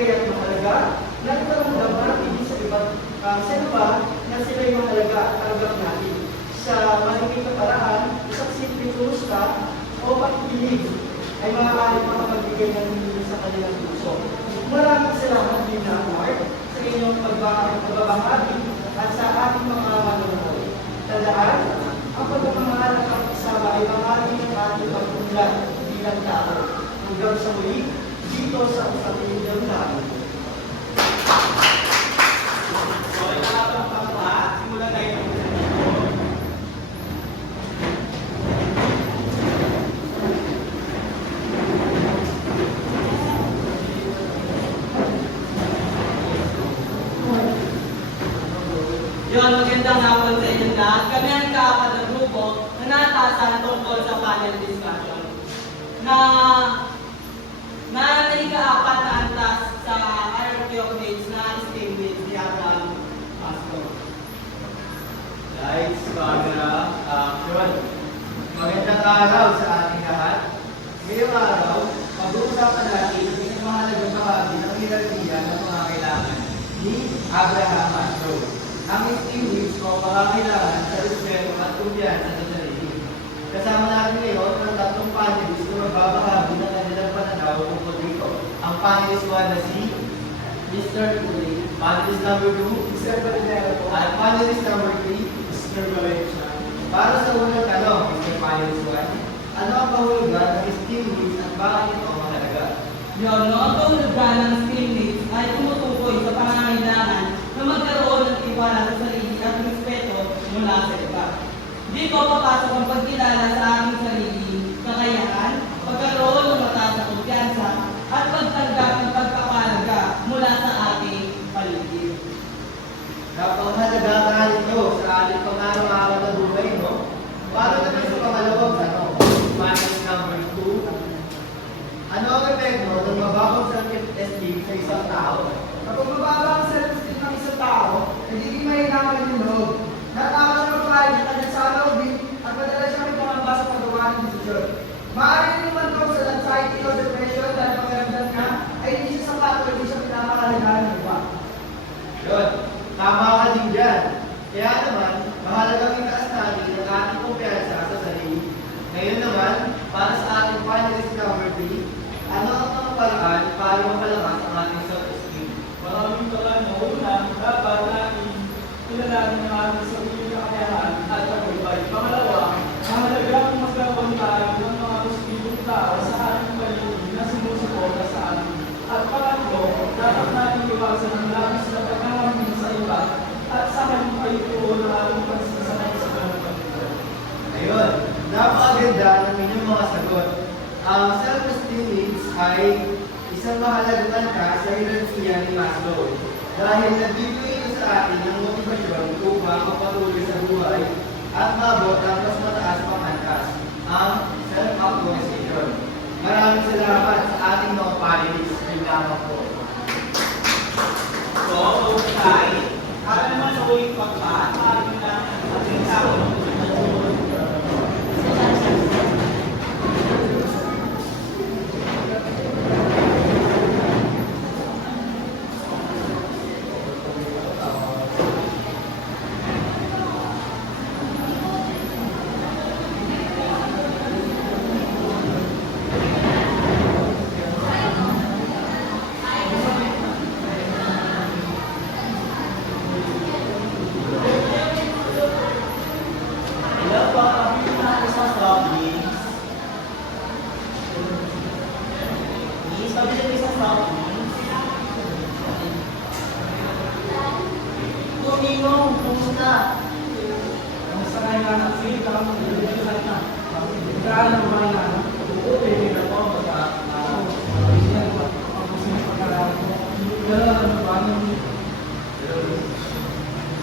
kaya't mahalaga na itaramdaman hindi sa iba na sila'y mahalaga at tanggap natin. Sa malimit na paraan, isang simple ka o pag-ibig ay maaaring makapagbigay ng hindi sa kanilang puso. Maraming salamat din na Mark sa inyong pagbabahagi at sa ating mga manonood. Tandaan, ang pagmamahal at pag-isama ay bahagi ng ating pagpunlan bilang tao. Hanggang sa muli, dito sa usapin ng namin. So, nakapagpapang pa, simulan tayo ng Yon, magandang hapon sa inyo lahat. Kami ang kaapat na grupo na nataasan tungkol sa panel discussion na ikaapat na antas sa hierarchy of needs na STEAM needs ni Abraham Maslow. Lights, camera, action. Magandang araw sa ating lahat. Ngayong araw, pag-uusapan natin ang isang mahalagang bahagi ng hierarchy ng pangangailangan ni Abraham Maslow. Ang STEAM needs o pangangailangan sa respeto at kumpiyansa sa sarili. Kasama natin ngayon ang tatlong panelists na magbabahagi ng kanilang pananaw tungkol dito. Ang panelist 1 na si Mr. Kulay, panelist number 2, Mr. Valero, at panelist number 3, Mr. Valencia. Para sa unang tanong, Mr. Panelist 1, ano ang kahulugan ng STEAM needs at bakit ito mahalaga? Yon, ang kahulugan ng STEAM needs ay tumutukoy sa pangangailangan na magkaroon ng tiwala sa sarili at respeto mula sa iba. Dito papasok ang pagkilala sa aking sarili, kakayahan, pagkaroon ng mataas na kumpiyansa, at pagtanggap ng pagpapahalaga mula sa ating paligid. Napakahalaga ito sa ating pang-araw-araw na buhay, no? Para naman sa pangalawang tanong, panelist number 2, ano ang epekto ng mababang self-esteem sa isang tao? Kapag mababa ang self-esteem ng isang tao, nagiging mahinaman yung loob. Natawa siya magpahal ng kanyang salawin at madala siya may pangamba sa paggawa ng desisyon. Maaaring naman ito sa anxiety o depression dahil pakiramdam niya ay hindi siya sapat o hindi siya pinapakalagahan ng iba. Yun, tama ka din dyan. Kaya naman, mahalagang itaas natin ang ating kumpiyansa sa sarili. Ngayon naman, para sa ating panelist number 3, ano ang mga paraan para mapalakas ang ating self-esteem? Maraming paraan na una, dapat natin kilalanin ang ating sarili kakayahan at pagkabay. Pangalawa, mahalaga ang magkaroon tayo ng mga positibong tao sa ating paligid na sumusuporta sa atin. At pangatlo, dapat natin iwasan ang labis na pagkakaroon sa iba at sa halipay ito ng ating pagsasanay sa pagkakaroon. Ayun, napakaganda ng inyong mga sagot. Ang self-esteem needs ay isang mahalagang antas sa hierarchy ni Maslow dahil nagbibigay ito sa atin ng motibasyon upang mapatuloy sa buhay at mabot ang mas mataas pang antas, ang self-actualization. Maraming salamat sa ating mga panelists. Tingnan po. So, okay. Para naman sa uling pagpa, ating na ating tao.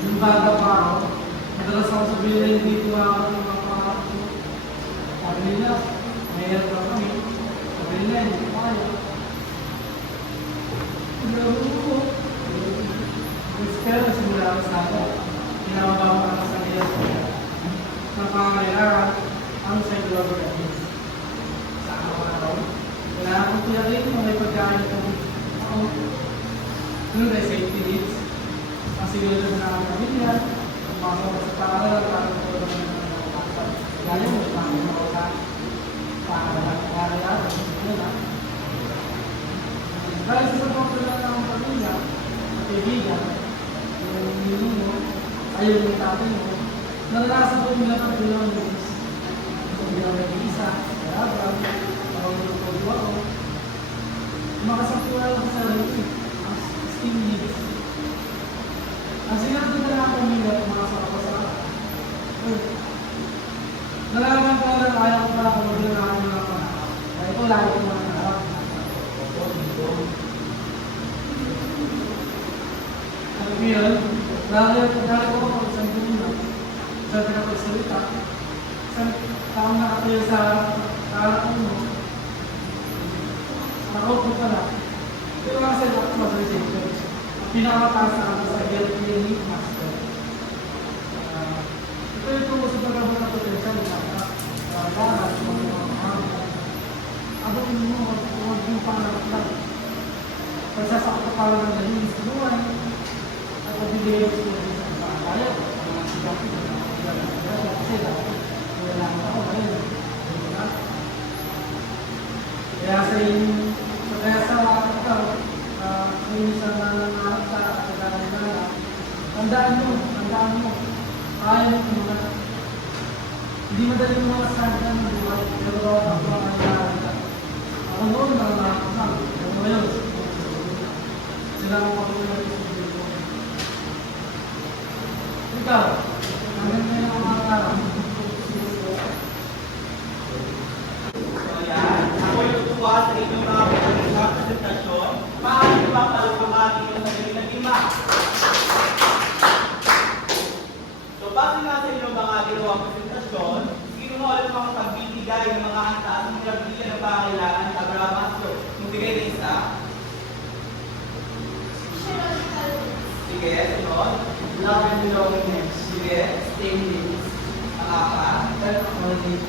Yung bata pa ako, madalas ako sabihin na hindi ko ako ng mga pangarap ko. Sabi nila, mayroon ka kami. Sabi nila, hindi ko kaya. Pero simula ko sa ako, pinababa ko sa kanila na pangangailangan ang psychological needs. Sa araw-araw, wala akong pinagay kung may pagkain ko. Yun ay safety needs. Ang siguro sa mga pamilya, pumasok sa paaralan, para po naman ng mga kapatid. Kaya mo, pumasok mo sa paaralan, yun ha. Dahil sa pagpapalala ng pamilya, at kaibigan, yung nino mo, ayaw yung tatay mo, naranasan ko nila ng bilang needs. Kung bilang nag-iisa, karabang, pagpapalala ako, makasakuha lang sa sarili, ang esteem needs. Ang sinabi na lang ako nila, makasakapasaka. Nalaman ko lang ayaw ko para pamagin na ako ng panahon. Kaya ito lagi ko mga harap. Ang yun, dahil ko ako isang guna, sa pinapagsalita, isang taong nakatayo sa harap mo, nakaupo ko pala. Pero kasi ako mag-rejection. Ang pinakamataas na ako sa European Master. Ito yung tungkol sa pagkabot ng potential na lahat ng mga mahal. Abot mo, huwag yung pangarap lang. Pagsasakot pa lang ng galing sa buhay, at magbibigay ko sa mga kaya ko, mga sigaw ko, kasi wala lang ako ngayon. Kaya sa ikaw, minsan na nangarap ka at nagkakalala, tandaan mo, kaya mo naman. Hindi madali mo masasabi ng buhay, pero ako ang nangyari ka. Ako noon nangarap ko lang, pero ngayon, sila ang patuloy sa buhay mo. Ikaw, hanggang ngayon ang nangarap. Ako yung tuwa sa inyong mga presentasyon. Maaari ba palupamati yung sarili ng lima? So, base nga sa inyong mga ginawang presentasyon, sino mo alam mga pagbibigay ng mga antas ng nilagbigan ng pangailangan sa Abraham Maslow? Yung bigay na isa? Sige, sunod. Love and belongingness. Sige, Esteem needs. ang apat. Self-acknowledgement.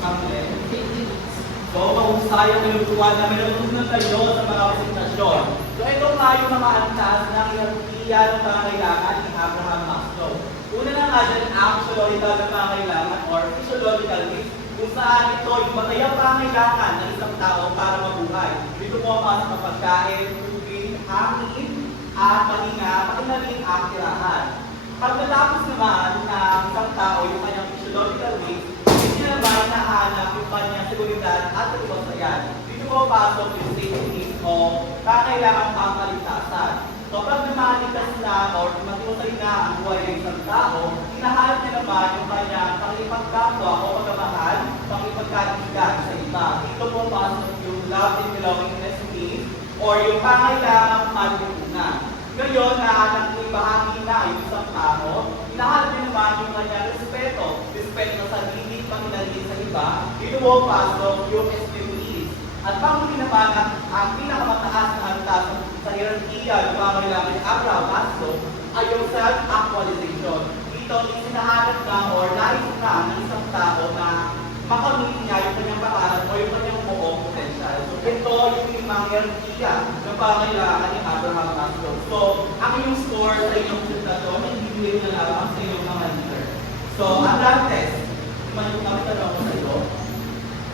Kamlen. Safety needs. So, mahusay ang nilutuan na meron tayo sa mga presentasyon. So, ito nga yung mga antas ng hierarkiya ng pangailangan ni Abraham Maslow. Una na nga dyan, axiological na pangailangan or physiological needs, kung saan ito yung matayang pangailangan ng isang tao para mabuhay. Dito mo ang mga pagkain, tubig, hangin, at pahinga, pati na rin ang tirahan. Pagkatapos naman ng isang tao yung kanyang physiological needs, hindi naman nahanap yung kanyang seguridad at kaliwasayan. Dito mo pasok yung safety needs o kakailangan pang kaligtasan. So pag namaligtas na o matiwasay na ang buhay ng isang tao, hinahanap niya naman yung kanyang pangipagkapwa o pagkamahal, pangipagkatigan sa iba. Dito po pasok yung love and belongingness needs or yung pangailangan malipunan. Ngayon, nahanap yung bahagi na yung isang tao, hinahanap niya naman yung kanyang respeto sa sarili, pakinalin sa iba, dito mo pasok yung esteem needs. At panghuli naman, ang pinakamataas na antas sa hierarkiya ng pangailangan ni Abraham Maslow ay yung self-actualization. Dito, isinahanap na or nais na ng isang tao na makamit niya yung kanyang pangarap o yung kanyang buong potential. So, ito yung limang hierarkiya ng pangailangan ni Abraham Maslow. So, ang inyong score sa inyong presentasyon ay bibigay na lamang sa inyong mga leader. So, ang last test, yung tanong ko sa iyo,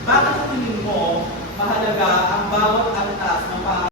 bakit sa tingin mo mahalaga ang bawat antas ng